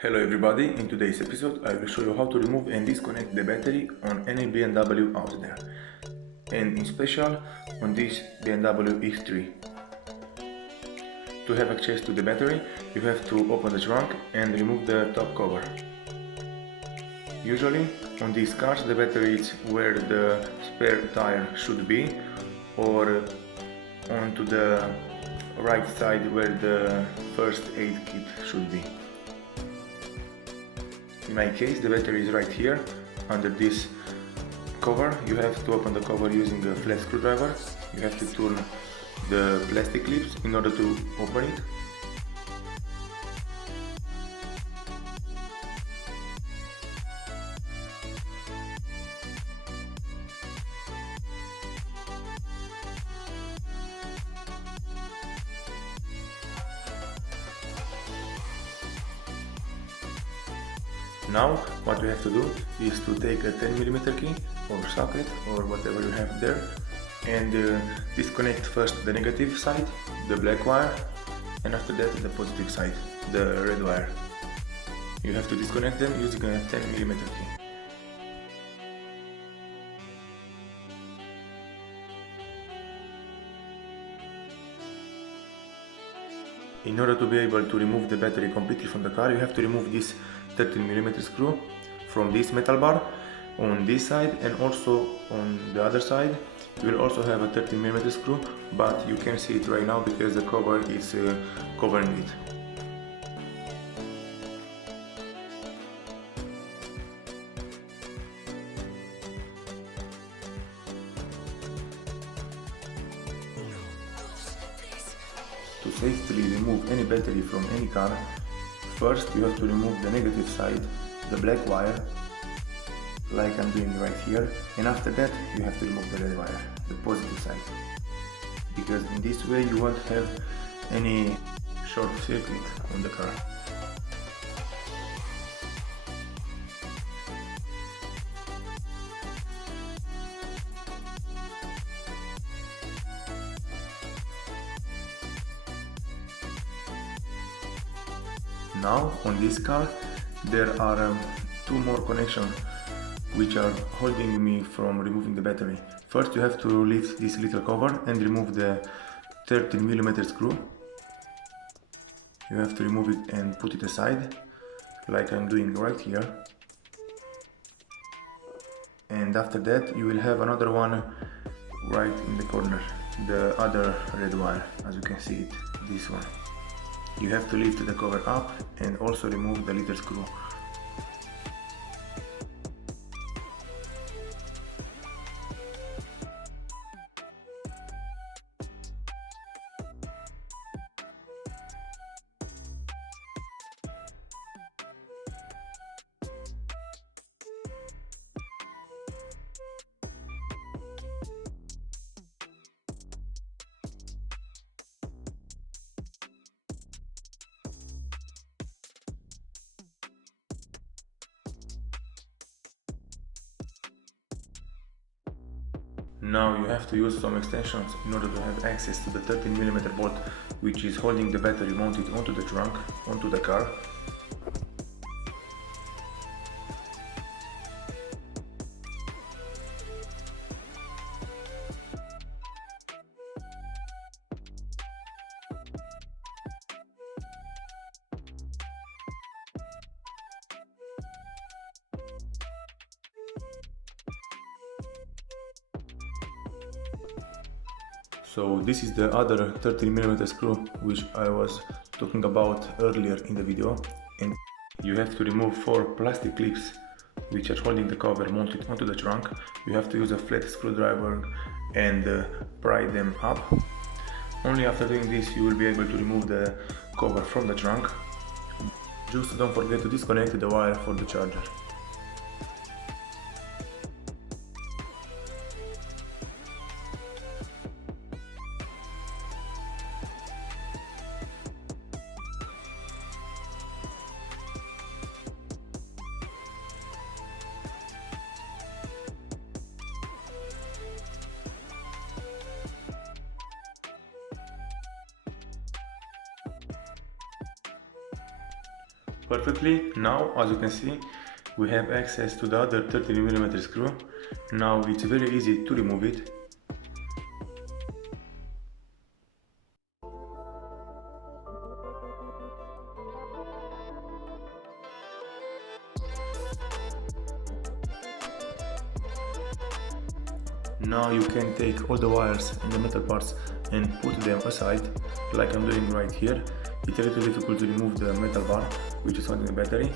Hello everybody, in today's episode I will show you how to remove and disconnect the battery on any BMW out there, and in special on this BMW X3. To have access to the battery you have to open the trunk and remove the top cover. Usually on these cars the battery is where the spare tire should be, or onto the right side where the first aid kit should be. In my case the battery is right here under this cover. You have to open the cover using a flat screwdriver. You have to turn the plastic clips in order to open it. Now what you have to do is to take a 10mm key or socket or whatever you have there and disconnect first the negative side, the black wire, and after that the positive side, the red wire. You have to disconnect them using a 10mm key. In order to be able to remove the battery completely from the car, you have to remove this 13mm screw from this metal bar on this side, and also on the other side you will also have a 13mm screw, but you can't see it right now because the cover is covering it. To safely remove any battery from any car, first you have to remove the negative side, the black wire, like I'm doing right here, and after that you have to remove the red wire, the positive side, because in this way you won't have any short circuit on the car. Now on this car there are two more connections which are holding me from removing the battery. First you have to lift this little cover and remove the 13mm screw. You have to remove it and put it aside, like I'm doing right here. And after that you will have another one right in the corner, the other red wire, as you can see it, this one. You have to lift the cover up and also remove the little screw. Now you have to use some extensions in order to have access to the 13mm bolt which is holding the battery mounted onto the trunk, onto the car. So this is the other 13mm screw which I was talking about earlier in the video, and you have to remove 4 plastic clips which are holding the cover mounted onto the trunk. You have to use a flat screwdriver and pry them up. Only after doing this you will be able to remove the cover from the trunk. Just don't forget to disconnect the wire for the charger. perfectly. Now, as you can see, we have access to the other 13mm screw. Now it's very easy to remove it. Now you can take all the wires and the metal parts and put them aside, like I'm doing right here. It's a little difficult to remove the metal bar which is holding the battery,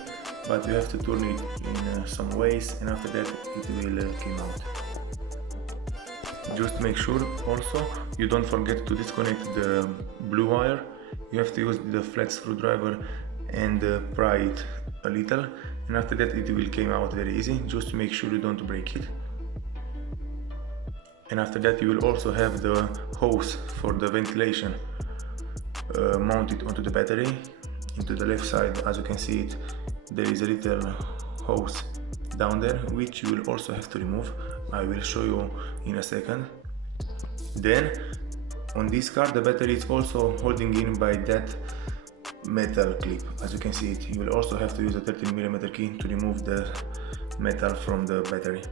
but you have to turn it in some ways, and after that it will come out. Just make sure also you don't forget to disconnect the blue wire. You have to use the flat screwdriver and pry it a little, and after that it will come out very easy. Just make sure you don't break it. And after that you will also have the hose for the ventilation mounted onto the battery. Into the left side, as you can see it, there is a little hose down there which you will also have to remove. I will show you in a second. Then on this car the battery is also holding in by that metal clip. As you can see it, you will also have to use a 13mm key to remove the metal from the battery.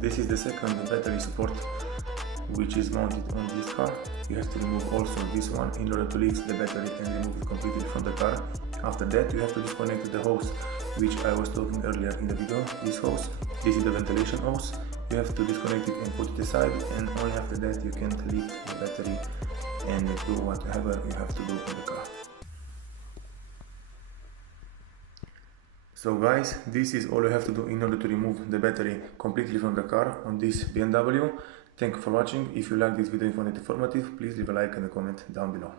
This is the second battery support which is mounted on this car. You have to remove also this one in order to lift the battery and remove it completely from the car. After that you have to disconnect the hose which I was talking earlier in the video. This hose, this is the ventilation hose. You have to disconnect it and put it aside, and only after that you can lift the battery and do whatever you have to do on the car. So guys, this is all you have to do in order to remove the battery completely from the car on this BMW. Thank you for watching. If you like this video and found it informative, please leave a like and a comment down below.